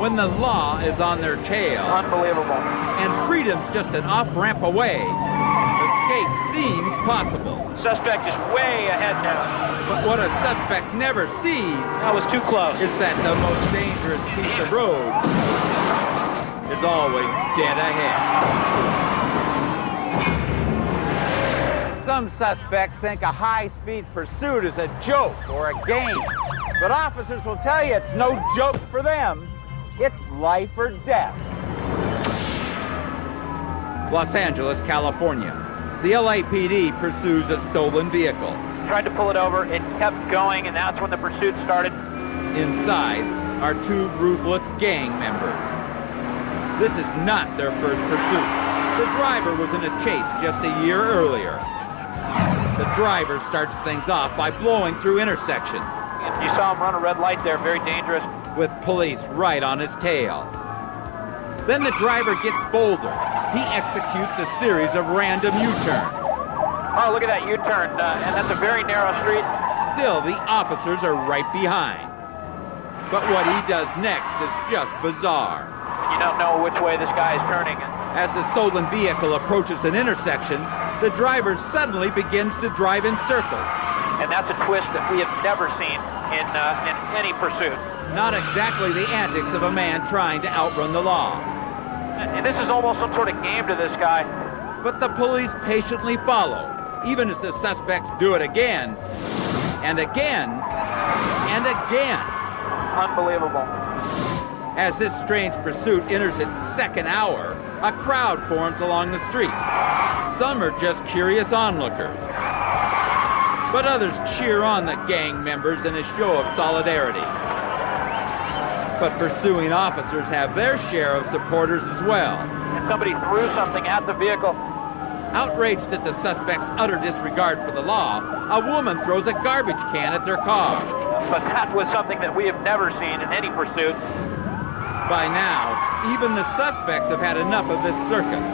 When the law is on their tail. Unbelievable. And freedom's just an off-ramp away. Escape seems possible. Suspect is way ahead now. But what a suspect never sees That was too close. is that the most dangerous piece of road is always dead ahead. Some suspects think a high-speed pursuit is a joke or a game. But officers will tell you it's no joke for them. It's life or death. Los Angeles, California. The LAPD pursues a stolen vehicle. Tried to pull it over, it kept going, and that's when the pursuit started. Inside are two ruthless gang members. This is not their first pursuit. The driver was in a chase just a year earlier. The driver starts things off by blowing through intersections. You saw him run a red light there, very dangerous. With police right on his tail. Then the driver gets bolder. He executes a series of random U-turns. Oh, look at that U-turn, and that's a very narrow street. Still, the officers are right behind. But what he does next is just bizarre. You don't know which way this guy is turning. As the stolen vehicle approaches an intersection, the driver suddenly begins to drive in circles. And that's a twist that we have never seen in any pursuit. Not exactly the antics of a man trying to outrun the law. And this is almost some sort of game to this guy. But the police patiently follow, even as the suspects do it again, and again, and again. Unbelievable. As this strange pursuit enters its second hour, a crowd forms along the streets. Some are just curious onlookers. But others cheer on the gang members in a show of solidarity. But pursuing officers have their share of supporters as well. And somebody threw something at the vehicle. Outraged at the suspect's utter disregard for the law, a woman throws a garbage can at their car. But that was something that we have never seen in any pursuit. By now, even the suspects have had enough of this circus.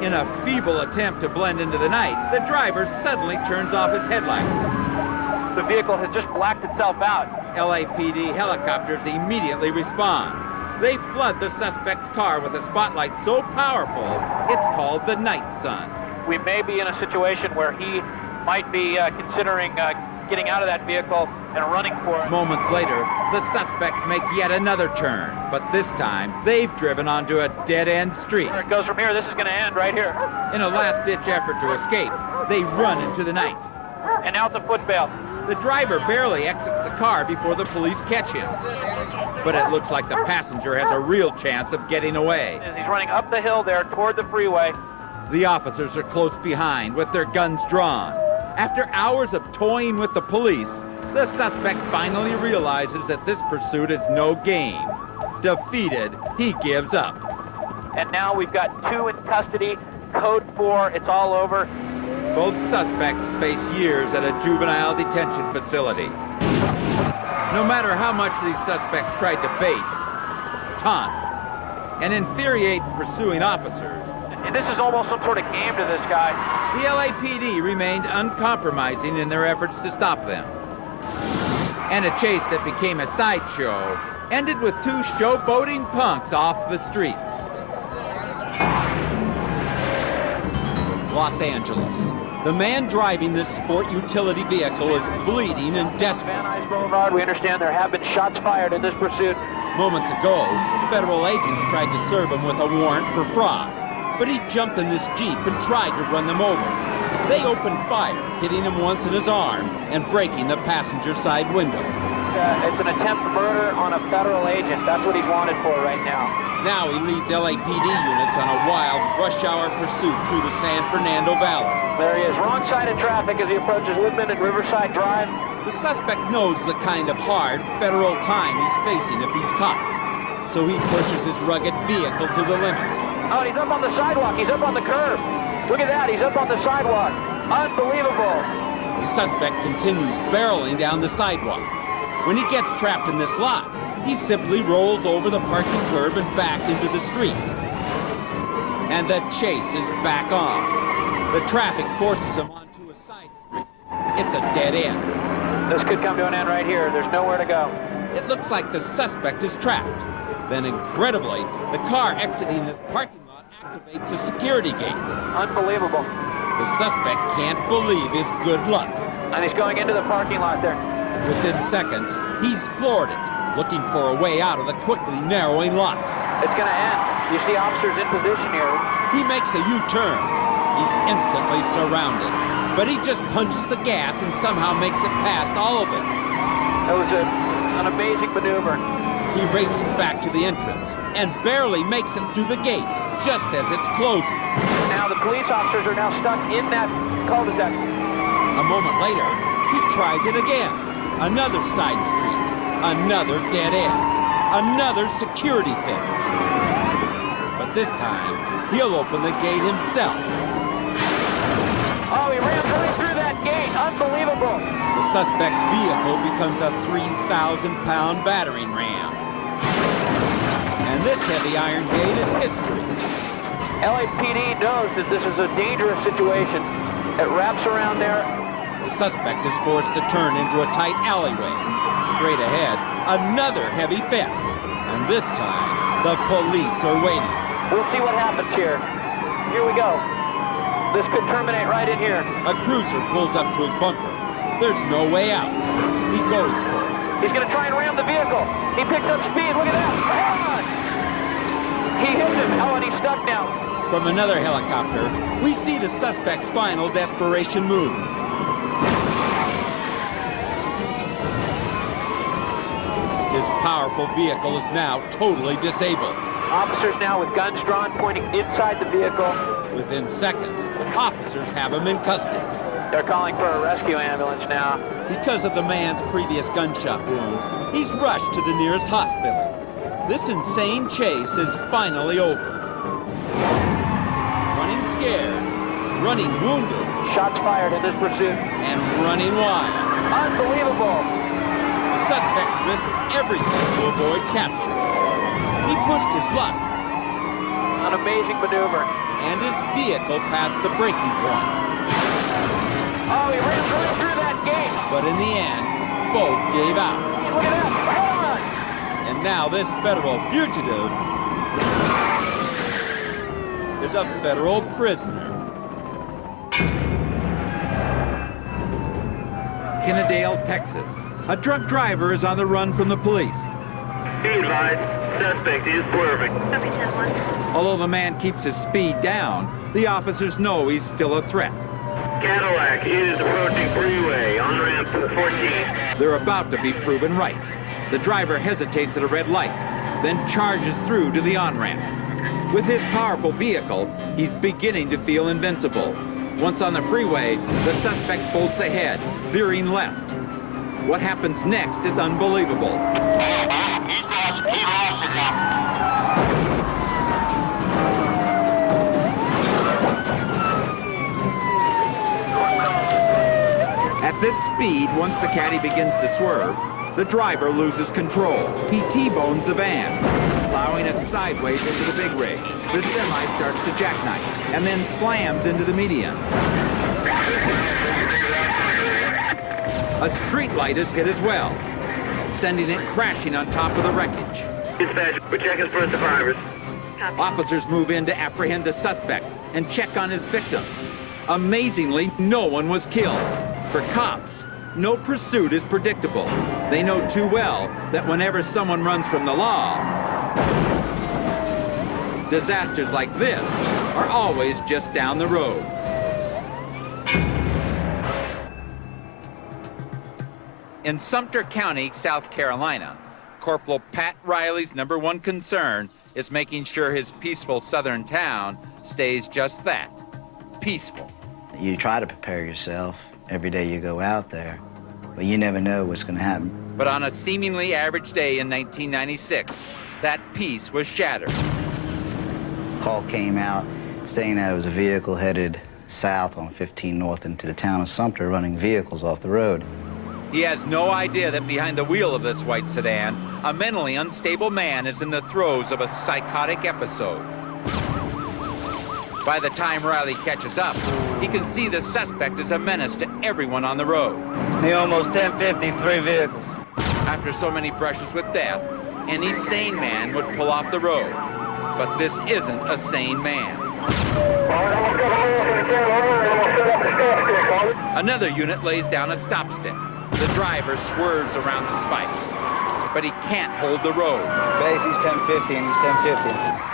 In a feeble attempt to blend into the night, the driver suddenly turns off his headlights. The vehicle has just blacked itself out. LAPD helicopters immediately respond. They flood the suspect's car with a spotlight so powerful, it's called the night sun. We may be in a situation where he might be considering getting out of that vehicle and running for it. Moments later, the suspects make yet another turn, but this time, they've driven onto a dead-end street. Where it goes from here, this is going to end right here. In a last-ditch effort to escape, they run into the night. And now it's a foot bail. The driver barely exits the car before the police catch him. But it looks like the passenger has a real chance of getting away. As he's running up the hill there toward the freeway. The officers are close behind with their guns drawn. After hours of toying with the police, the suspect finally realizes that this pursuit is no game. Defeated, he gives up. And now we've got two in custody. Code 4, it's all over. Both suspects face years at a juvenile detention facility. No matter how much these suspects tried to bait, taunt, and infuriate pursuing officers, and this is almost some sort of game to this guy. The LAPD remained uncompromising in their efforts to stop them. And a chase that became a sideshow ended with two showboating punks off the streets. Los Angeles. The man driving this sport utility vehicle is bleeding and desperate. Van Nuys Boulevard, we understand there have been shots fired in this pursuit. Moments ago, federal agents tried to serve him with a warrant for fraud, but he jumped in this Jeep and tried to run them over. They opened fire, hitting him once in his arm and breaking the passenger side window. It's an attempt murder on a federal agent. That's what he's wanted for right now. Now he leads LAPD units on a wild rush hour pursuit through the San Fernando Valley. There he is, wrong side of traffic as he approaches Woodman and Riverside Drive. The suspect knows the kind of hard federal time he's facing if he's caught. So he pushes his rugged vehicle to the limit. Oh, he's up on the sidewalk. He's up on the curb. Look at that. He's up on the sidewalk. Unbelievable. The suspect continues barreling down the sidewalk. When he gets trapped in this lot, he simply rolls over the parking curb and back into the street. And the chase is back on. The traffic forces him onto a side street. It's a dead end. This could come to an end right here. There's nowhere to go. It looks like the suspect is trapped. Then, incredibly, the car exiting this parking lot activates a security gate. Unbelievable. The suspect can't believe his good luck. And he's going into the parking lot there. Within seconds, he's floored it, looking for a way out of the quickly narrowing lot. It's going to end. You see officers in position here. He makes a U-turn. He's instantly surrounded, but he just punches the gas and somehow makes it past all of it. That was an amazing maneuver. He races back to the entrance and barely makes it through the gate, just as it's closing. Now the police officers are now stuck in that cul-de-sac. A moment later, he tries it again. Another side street, another dead end, another security fence. But this time, he'll open the gate himself. Oh, he ran right through that gate. Unbelievable. The suspect's vehicle becomes a 3,000-pound battering ram. And this heavy iron gate is history. LAPD knows that this is a dangerous situation. It wraps around there. The suspect is forced to turn into a tight alleyway. Straight ahead, another heavy fence. And this time, the police are waiting. We'll see what happens here. Here we go. This could terminate right in here. A cruiser pulls up to his bumper. There's no way out. He goes for it. He's going to try and ram the vehicle. He picks up speed. Look at that. Ah! He hits him. Oh, and he's stuck now. From another helicopter, we see the suspect's final desperation move. His powerful vehicle is now totally disabled. Officers now with guns drawn pointing inside the vehicle. Within seconds, officers have him in custody. They're calling for a rescue ambulance now. Because of the man's previous gunshot wound, he's rushed to the nearest hospital. This insane chase is finally over. Running scared, running wounded, Shots fired in this pursuit. and running wild. Unbelievable. The suspect risked everything to avoid capture. He pushed his luck, An amazing maneuver. and his vehicle passed the breaking point. Oh, he ran right through that gate. But in the end, both gave out. Look at that. Run! And now this federal fugitive is a federal prisoner. Kennedale, Texas. A drunk driver is on the run from the police. Be advised, suspect is swerving. Although the man keeps his speed down, the officers know he's still a threat. Cadillac is approaching freeway on ramp to the 14th. They're about to be proven right. The driver hesitates at a red light, then charges through to the on-ramp. With his powerful vehicle, he's beginning to feel invincible. Once on the freeway, the suspect bolts ahead, veering left. What happens next is unbelievable. At this speed, once the caddy begins to swerve, the driver loses control. He T-bones the van, plowing it sideways into the big rig. The semi starts to jackknife and then slams into the median. A street light is hit as well, sending it crashing on top of the wreckage. Dispatch, we're checking for survivors. Officers move in to apprehend the suspect and check on his victims. Amazingly, no one was killed. For cops, no pursuit is predictable. They know too well that whenever someone runs from the law, disasters like this are always just down the road. In Sumter County, South Carolina, Corporal Pat Riley's #1 concern is making sure his peaceful southern town stays just that, peaceful. You try to prepare yourself every day you go out there, but you never know what's going to happen. But on a seemingly average day in 1996, that peace was shattered. Call came out saying that it was a vehicle headed south on 15 North into the town of Sumter running vehicles off the road. He has no idea that behind the wheel of this white sedan, a mentally unstable man is in the throes of a psychotic episode. By the time Riley catches up, he can see the suspect is a menace to everyone on the road. He almost 1050, 3 vehicles. After so many brushes with death, any sane man would pull off the road. But this isn't a sane man. Another unit lays down a stop stick. The driver swerves around the spikes, but he can't hold the road. Base, he's 1050 and he's 1050.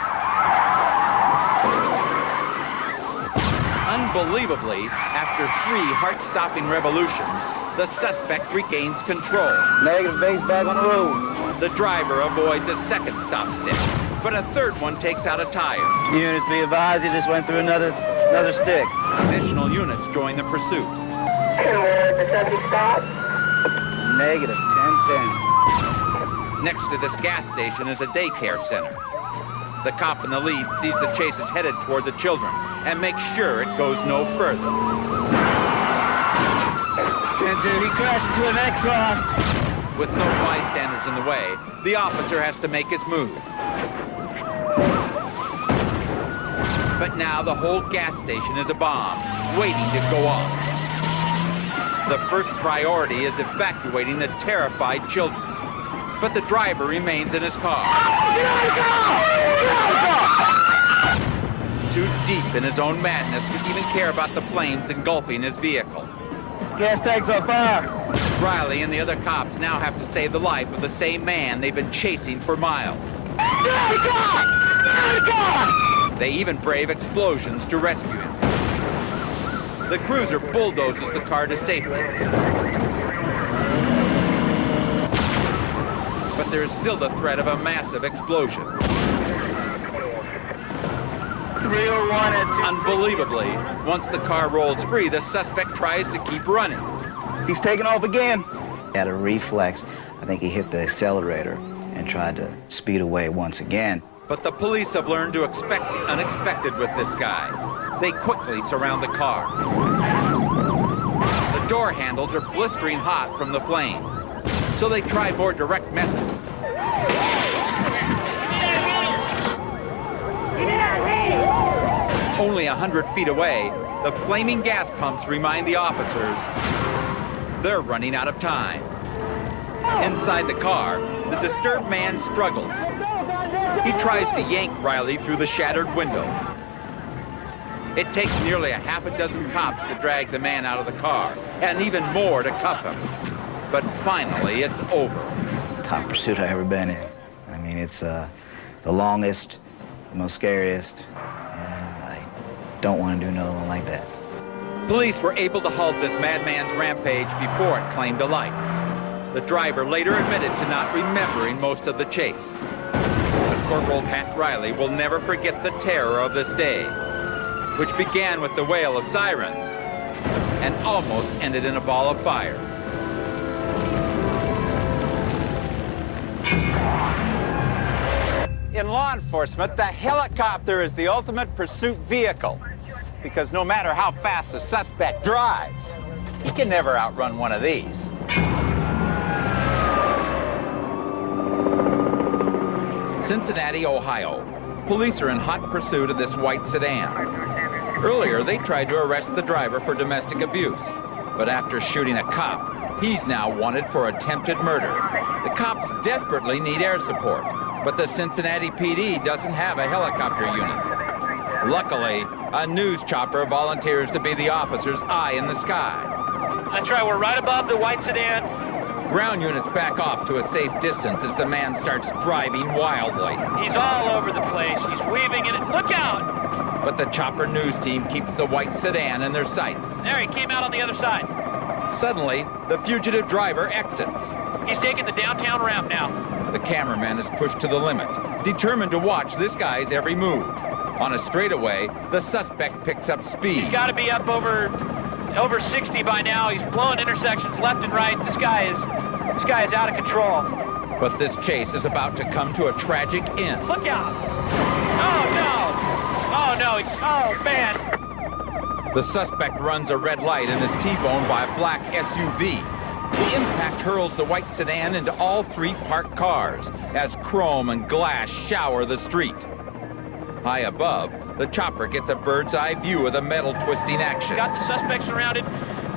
Unbelievably, after 3 heart-stopping revolutions, the suspect regains control. Negative, base back on the road. The driver avoids a second stop stick, but a third one takes out a tire. Units, be advised, he just went through another stick. Additional units join the pursuit. The subject stopped. Negative, 1010. Next to this gas station is a daycare center. The cop in the lead sees the chase is headed toward the children and makes sure it goes no further. 10-2, he crashed into an Exxon. With no bystanders in the way, the officer has to make his move. But now the whole gas station is a bomb, waiting to go off. The first priority is evacuating the terrified children. But the driver remains in his car. Too deep in his own madness to even care about the flames engulfing his vehicle. Gas tanks on fire. Riley and the other cops now have to save the life of the same man they've been chasing for miles. They even brave explosions to rescue him. The cruiser bulldozes the car to safety. But there is still the threat of a massive explosion. 301 at 2. Unbelievably, once the car rolls free, the suspect tries to keep running. He's taking off again. He had a reflex. I think he hit the accelerator and tried to speed away once again. But the police have learned to expect the unexpected with this guy. They quickly surround the car. The door handles are blistering hot from the flames, so they try more direct methods. Only 100 feet away, the flaming gas pumps remind the officers they're running out of time. Inside the car, the disturbed man struggles. He tries to yank Riley through the shattered window. It takes nearly a half a dozen cops to drag the man out of the car, and even more to cuff him. But finally, it's over. Top pursuit I've ever been in. I mean, it's the longest, the most scariest, and I don't want to do another one like that. Police were able to halt this madman's rampage before it claimed a life. The driver later admitted to not remembering most of the chase. But Corporal Pat Riley will never forget the terror of this day, which began with the wail of sirens and almost ended in a ball of fire. In law enforcement, the helicopter is the ultimate pursuit vehicle, because no matter how fast the suspect drives, he can never outrun one of these. Cincinnati, Ohio. Police are in hot pursuit of this white sedan. Earlier, they tried to arrest the driver for domestic abuse, but after shooting a cop, he's now wanted for attempted murder. The cops desperately need air support, but the Cincinnati PD doesn't have a helicopter unit. Luckily, a news chopper volunteers to be the officer's eye in the sky. That's right, we're right above the white sedan. Ground units back off to a safe distance as the man starts driving wildly. He's all over the place. He's weaving in it. Look out! But the chopper news team keeps the white sedan in their sights. There, he came out on the other side. Suddenly, the fugitive driver exits. He's taking the downtown ramp now. The cameraman is pushed to the limit, determined to watch this guy's every move. On a straightaway, the suspect picks up speed. He's got to be up over 60 by now. He's blowing intersections left and right. This guy is out of control. But this chase is about to come to a tragic end. Look out! Oh no! Oh no! Oh man! The suspect runs a red light and is T-boned by a black SUV. The impact hurls the white sedan into all 3 parked cars as chrome and glass shower the street. High above, The chopper gets a bird's eye view of the metal twisting action. Got the suspect surrounded,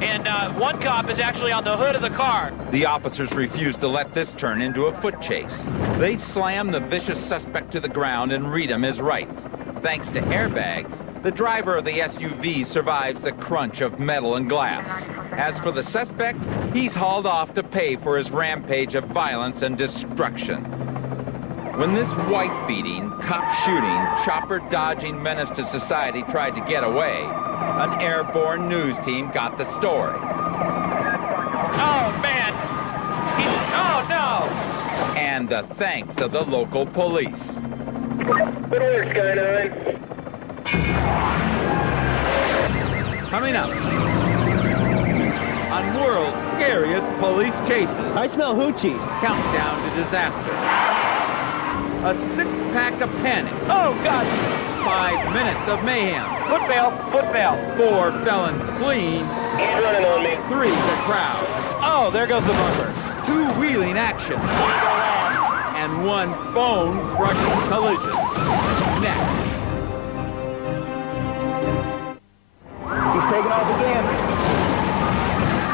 and one cop is actually on the hood of the car. The officers refuse to let this turn into a foot chase. They slam the vicious suspect to the ground and read him his rights. Thanks to airbags, the driver of the SUV survives the crunch of metal and glass. As for the suspect, he's hauled off to pay for his rampage of violence and destruction. When this wife-beating, cop-shooting, chopper-dodging menace to society tried to get away, an airborne news team got the story. Oh, man. Oh, no. And the thanks of the local police. Good work, Skyline. Coming up on World's Scariest Police Chases. I smell hoochie. Countdown to disaster. A six-pack of panic. Oh, God. 5 minutes of mayhem. Foot bail, foot bail. 4 felons fleeing. He's running on me. 3 the crowd. Oh, there goes the bumper. 2 wheeling action. And 1 bone-crushing collision. Next. He's taking off again.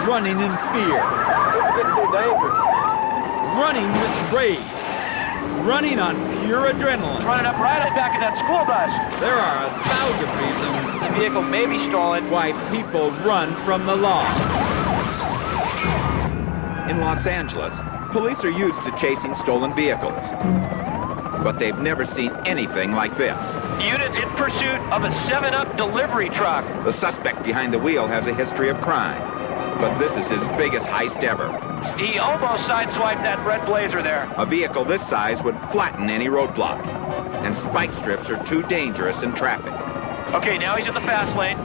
Running in fear. It's getting too dangerous. Running with rage. Running on pure adrenaline. Running up right at back of that school bus. There are 1,000 reasons The vehicle may be stolen. why people run from the law. In Los Angeles, police are used to chasing stolen vehicles. But they've never seen anything like this. Units in pursuit of a 7-Up delivery truck. The suspect behind the wheel has a history of crime. But this is his biggest heist ever. He almost sideswiped that red Blazer there. A vehicle this size would flatten any roadblock. And spike strips are too dangerous in traffic. Okay, now he's in the fast lane.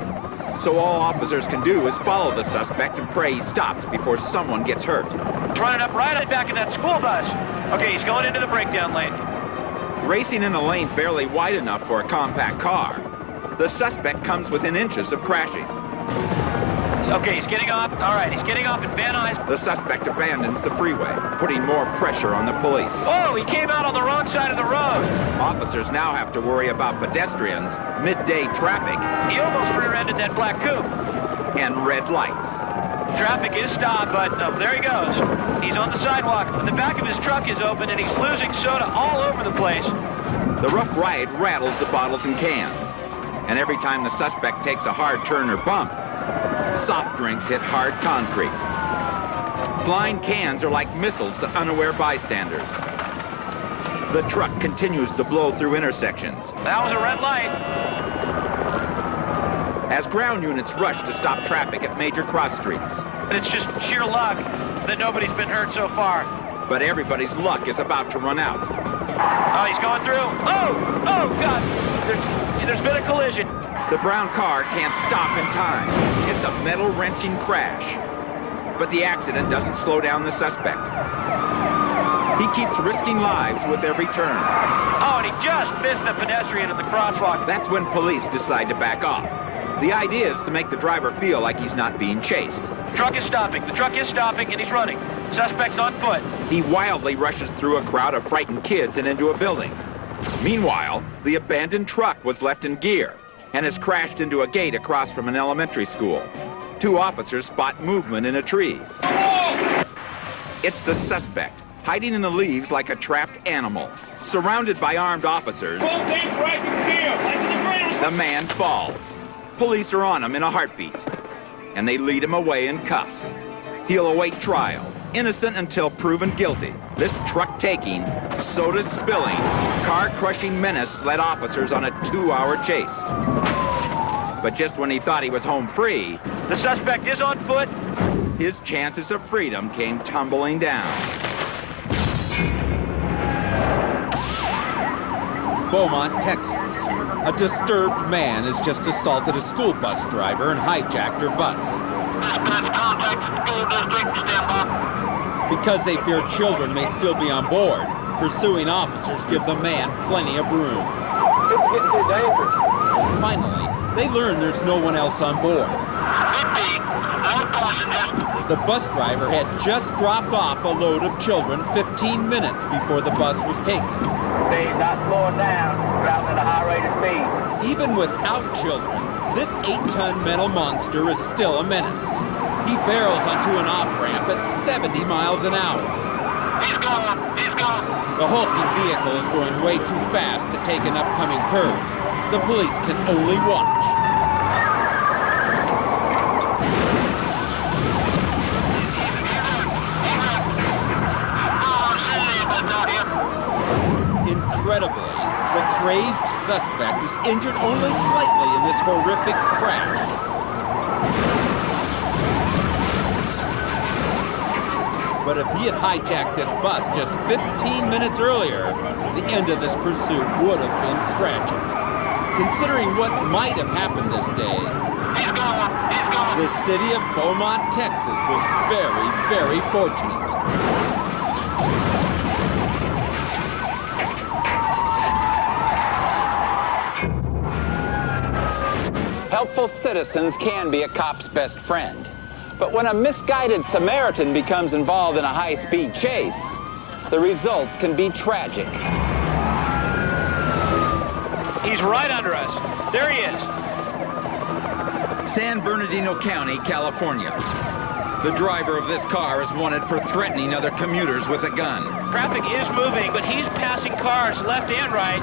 So all officers can do is follow the suspect and pray he stops before someone gets hurt. He's running up right at back of that school bus. Okay, he's going into the breakdown lane. Racing in a lane barely wide enough for a compact car, the suspect comes within inches of crashing. Okay, he's getting off. All right, he's getting off in Van Nuys. The suspect abandons the freeway, putting more pressure on the police. Oh, he came out on the wrong side of the road. Officers now have to worry about pedestrians, midday traffic, He almost rear-ended that black coupe. and red lights. Traffic is stopped, but there he goes. He's on the sidewalk. The back of his truck is open, and he's losing soda all over the place. The rough ride rattles the bottles and cans. And every time the suspect takes a hard turn or bump, soft drinks hit hard concrete. Flying cans are like missiles to unaware bystanders. The truck continues to blow through intersections. That was a red light. As ground units rush to stop traffic at major cross streets. It's just sheer luck that nobody's been hurt so far. But everybody's luck is about to run out. Oh, he's going through. Oh, God. There's been a collision. The brown car can't stop in time. It's a metal-wrenching crash. But the accident doesn't slow down the suspect. He keeps risking lives with every turn. Oh, and he just missed the pedestrian in the crosswalk. That's when police decide to back off. The idea is to make the driver feel like he's not being chased. The truck is stopping. The truck is stopping, and he's running. Suspect's on foot. He wildly rushes through a crowd of frightened kids and into a building. Meanwhile, the abandoned truck was left in gear and has crashed into a gate across from an elementary school. 2 officers spot movement in a tree. It's the suspect, hiding in the leaves like a trapped animal. Surrounded by armed officers, the man falls. Police are on him in a heartbeat, and they lead him away in cuffs. He'll await trial, innocent until proven guilty. This truck-taking, soda-spilling, car-crushing menace led officers on a 2-hour chase. But just when he thought he was home free, The suspect is on foot. his chances of freedom came tumbling down. Beaumont, Texas. A disturbed man has just assaulted a school bus driver and hijacked her bus. Because they fear children may still be on board, pursuing officers give the man plenty of room. This is getting too dangerous. Finally, they learn there's no one else on board. The bus driver had just dropped off a load of children 15 minutes before the bus was taken. They're not slowing down. Driving at a high accelerated speed. Even without children, this 8-ton metal monster is still a menace. He barrels onto an off-ramp at 70 miles an hour. He's gone. He's gone. The hulking vehicle is going way too fast to take an upcoming curve. The police can only watch. Incredibly, the crazed suspect is injured only slightly in this horrific crash. But if he had hijacked this bus just 15 minutes earlier, the end of this pursuit would have been tragic. Considering what might have happened this day, He's gone. He's gone. the city of Beaumont, Texas was very, very fortunate. Helpful citizens can be a cop's best friend. But when a misguided Samaritan becomes involved in a high-speed chase, the results can be tragic. He's right under us. There he is. San Bernardino County, California. The driver of this car is wanted for threatening other commuters with a gun. Traffic is moving, but he's passing cars left and right.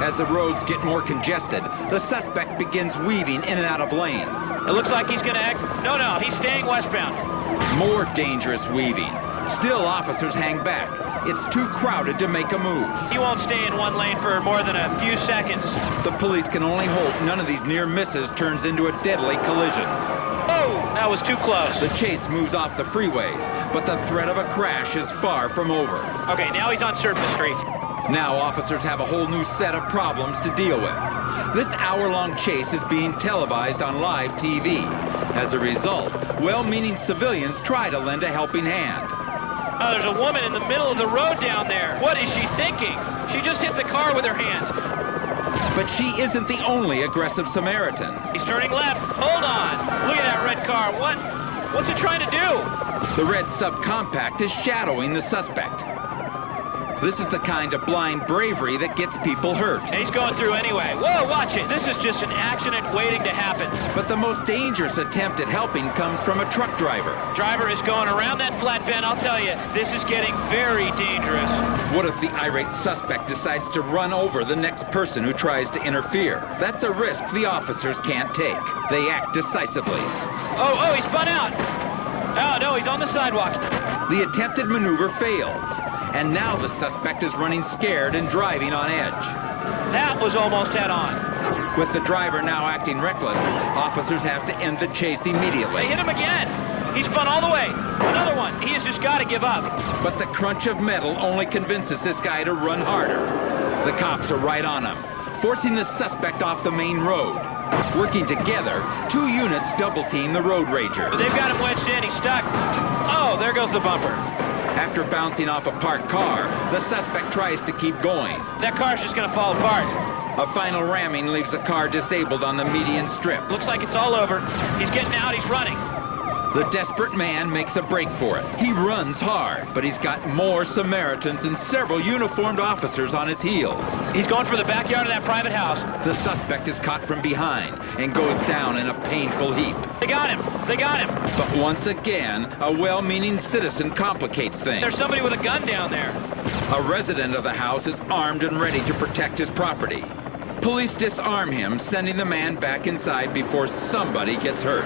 As the roads get more congested, the suspect begins weaving in and out of lanes. It looks like he's gonna act... No, he's staying westbound. More dangerous weaving. Still, officers hang back. It's too crowded to make a move. He won't stay in one lane for more than a few seconds. The police can only hope none of these near misses turns into a deadly collision. Oh, that was too close. The chase moves off the freeways, but the threat of a crash is far from over. Okay, now he's on surface streets. Now officers have a whole new set of problems to deal with. This hour-long chase is being televised on live TV. As a result, well-meaning civilians try to lend a helping hand. Oh, there's a woman in the middle of the road down there. What is she thinking? She just hit the car with her hands. But she isn't the only aggressive Samaritan. He's turning left. Hold on. Look at that red car. What's it trying to do? The red subcompact is shadowing the suspect. This is the kind of blind bravery that gets people hurt. He's going through anyway. Whoa, watch it. This is just an accident waiting to happen. But the most dangerous attempt at helping comes from a truck driver. Driver is going around that flatbed. I'll tell you, this is getting very dangerous. What if the irate suspect decides to run over the next person who tries to interfere? That's a risk the officers can't take. They act decisively. Oh, he spun out. Oh, no, he's on the sidewalk. The attempted maneuver fails. And now the suspect is running scared and driving on edge. That was almost head-on. With the driver now acting reckless, officers have to end the chase They immediately. hit him again. He spun all the way. Another one. He has just got to give up. But the crunch of metal only convinces this guy to run harder. The cops are right on him, forcing the suspect off the main road. Working together, 2 units double-team the road rager. But they've got him wedged in. He's stuck. Oh, there goes the bumper. After bouncing off a parked car, the suspect tries to keep going. That car's just going to fall apart. A final ramming leaves the car disabled on the median strip. Looks like it's all over. He's getting out. He's running. The desperate man makes a break for it. He runs hard, but he's got more Samaritans and several uniformed officers on his heels. He's going for the backyard of that private house. The suspect is caught from behind and goes down in a painful heap. They got him. They got him. But once again, a well-meaning citizen complicates things. There's somebody with a gun down there. A resident of the house is armed and ready to protect his property. Police disarm him, sending the man back inside before somebody gets hurt.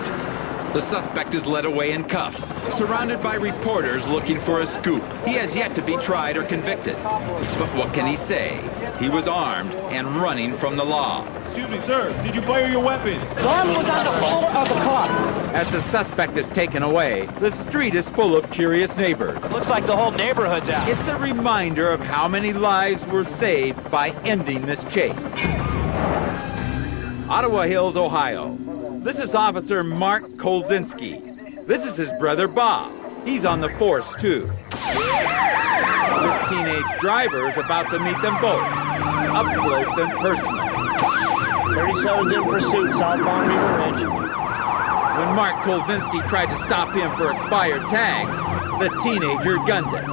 The suspect is led away in cuffs, surrounded by reporters looking for a scoop. He has yet to be tried or convicted. But what can he say? He was armed and running from the law. Excuse me, sir. Did you fire your weapon? Gun was on the floor of the car. As the suspect is taken away, the street is full of curious neighbors. Looks like the whole neighborhood's out. It's a reminder of how many lives were saved by ending this chase. Ottawa Hills, Ohio. This is Officer Mark Kolzinski. This is his brother Bob. He's on the force too. This teenage driver is about to meet them both, up close and personal. 37's in pursuit, southbound River Ridge. When Mark Kolzinski tried to stop him for expired tags, the teenager gunned it.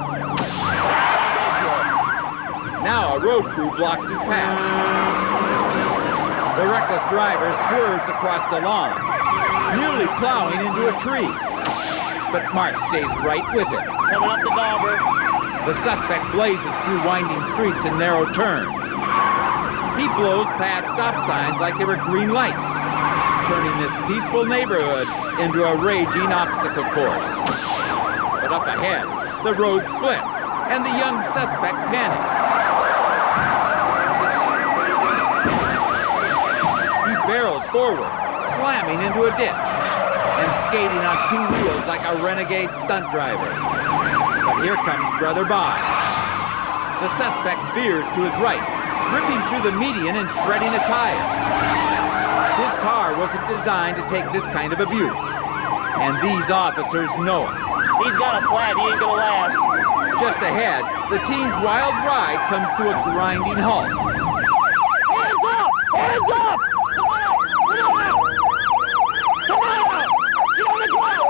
Now a road crew blocks his path. The reckless driver swerves across the lawn, nearly plowing into a tree. But Mark stays right with him. Coming up the Dauber. The suspect blazes through winding streets and narrow turns. He blows past stop signs like they were green lights, turning this peaceful neighborhood into a raging obstacle course. But up ahead, the road splits, and the young suspect panics. He barrels forward, slamming into a ditch, and skating on two wheels like a renegade stunt driver. But here comes Brother Bob. The suspect veers to his right, ripping through the median and shredding a tire. His car wasn't designed to take this kind of abuse, and these officers know it. He's got a flat. He ain't gonna last. Just ahead, the teen's wild ride comes to a grinding halt. Hands up! Hands up! Come on out! Come on out! Come on out! Get on the ground!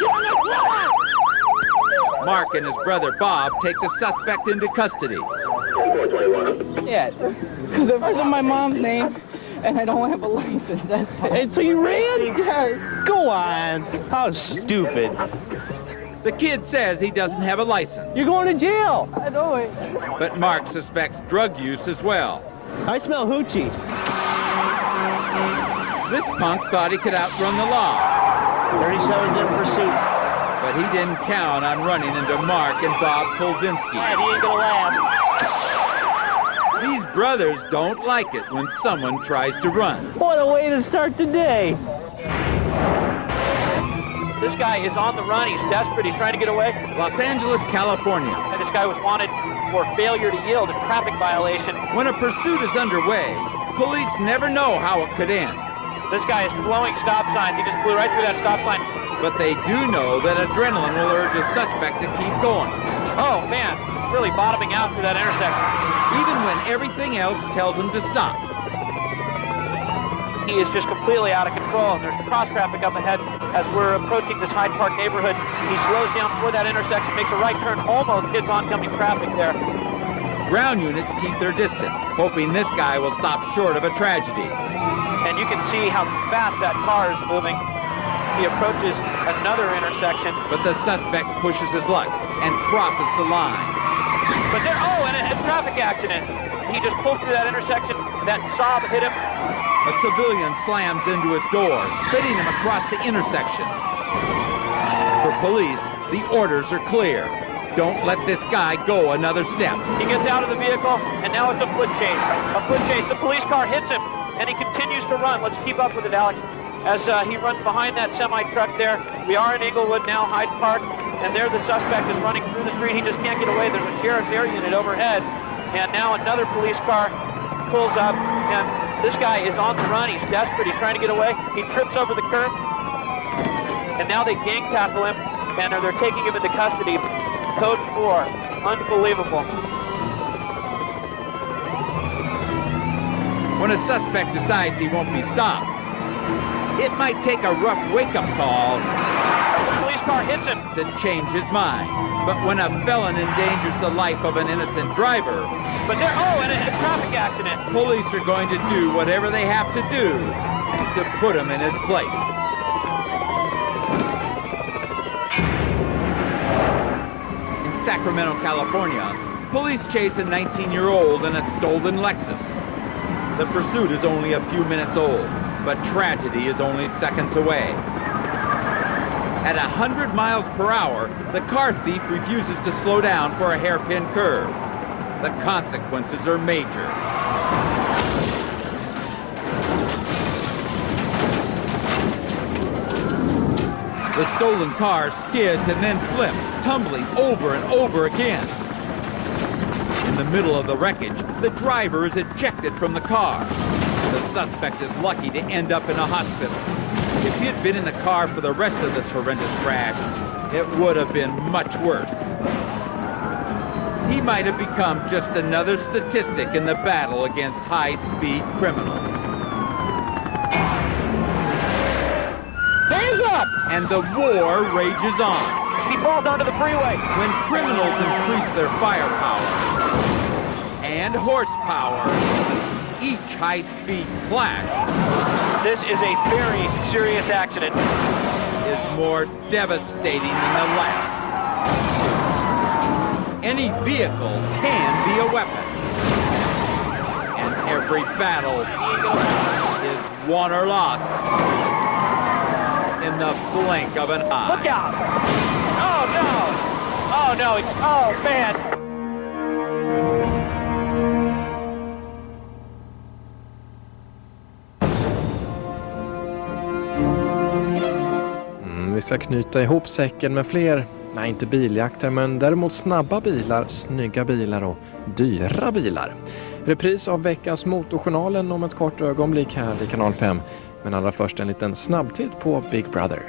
Get on the ground! Mark and his brother Bob take the suspect into custody. Yeah, because it wasn't my mom's name, and I don't have a license. That's fine. And so you ran? Yes. Go on. How stupid. The kid says he doesn't have a license, You're going to jail. I know it. but Mark suspects drug use as well. I smell hoochie. This punk thought he could outrun the law, 37's in pursuit. but he didn't count on running into Mark and Bob Polzinski. He ain't gonna last. These brothers don't like it when someone tries to run. What a way to start the day. This guy is on the run. He's desperate. He's trying to get away. Los Angeles, California. And this guy was wanted for failure to yield, a traffic violation. When a pursuit is underway, police never know how it could end. This guy is blowing stop signs. He just blew right through that stop sign. But they do know that adrenaline will urge a suspect to keep going, Oh, man. Really bottoming out through that intersection. even when everything else tells him to stop. He is just completely out of control. There's cross traffic up ahead as we're approaching this Hyde Park neighborhood. He slows down for that intersection, makes a right turn, almost hits oncoming traffic there. Ground units keep their distance, hoping this guy will stop short of a tragedy. And you can see how fast that car is moving. He approaches another intersection. But the suspect pushes his luck and crosses the line. But there, oh, and a traffic accident. He just pulled through that intersection. That Saab hit him. A civilian slams into his door, spitting him across the intersection. For police, the orders are clear. Don't let this guy go another step. He gets out of the vehicle, and now it's a foot chase. A foot chase. The police car hits him, and he continues to run. Let's keep up with it, Alex. As he runs behind that semi-truck there. We are in Inglewood now, Hyde Park, and there the suspect is running through the street. He just can't get away. There's a sheriff's air unit overhead, and now another police car pulls up, and this guy is on the run. He's desperate. He's trying to get away. He trips over the curb, and now they gang tackle him, and they're taking him into custody. Code 4. Unbelievable. When a suspect decides he won't be stopped, it might take a rough wake-up call The police car hits him. to change his mind. But when a felon endangers the life of an innocent driver, But there, oh, and a traffic accident. police are going to do whatever they have to do to put him in his place. In Sacramento, California, police chase a 19-year-old in a stolen Lexus. The pursuit is only a few minutes old, but tragedy is only seconds away. At 100 miles per hour, the car thief refuses to slow down for a hairpin curve. The consequences are major. The stolen car skids and then flips, tumbling over and over again. In the middle of the wreckage, the driver is ejected from the car. The suspect is lucky to end up in a hospital. If he had been in the car for the rest of this horrendous crash, it would have been much worse. He might have become just another statistic in the battle against high-speed criminals. Hands up! And the war rages on. He falls onto the freeway. When criminals increase their firepower and horsepower, each high-speed clash This is a very serious accident. is more devastating than the last. Any vehicle can be a weapon. And every battle is won or lost in the blink of an eye. Look out! Oh no! Oh no! Oh man! Vi ska knyta ihop säcken med fler, nej inte biljakter men däremot snabba bilar, snygga bilar och dyra bilar. Repris av veckans Motorjournalen om ett kort ögonblick här i kanal 5. Men allra först en liten snabbtitt på Big Brother.